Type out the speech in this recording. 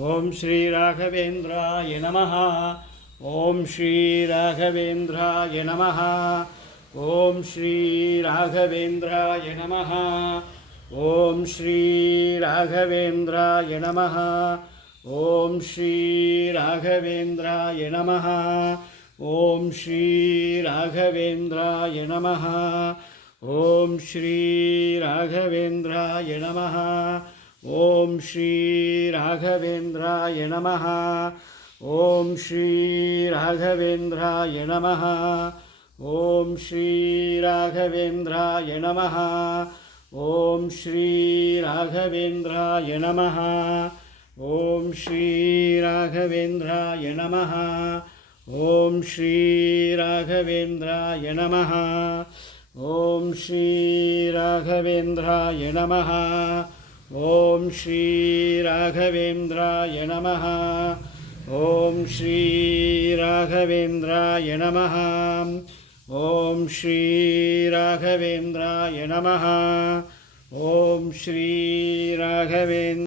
ओम श्री राघवेंद्राय नमः। ओम श्री राघवेंद्राय नमः। ओम श्री राघवेंद्राय नमः। ओम श्री राघवेंद्राय नमः। ओम श्री राघवेंद्राय नमः। ओम श्री राघवेंद्राय नमः। ओम श्री राघवेंद्राय नमः। ओम श्री राघवेंद्राय नमः। ओम श्री राघवेंद्राय नमः। ओम श्री राघवेंद्राय नमः। ओम श्री राघवेंद्राय नमः। ओम श्री राघवेंद्राय नमः। ओम श्री राघवेंद्राय नमः। ओम श्री राघवेंद्राय नमः। ओम श्री राघवेंद्राय नमः। ओम श्री राघवेंद्राय नमः। ओम श्री राघवेंद्राय नमः। ओम श्री राघवेंद्र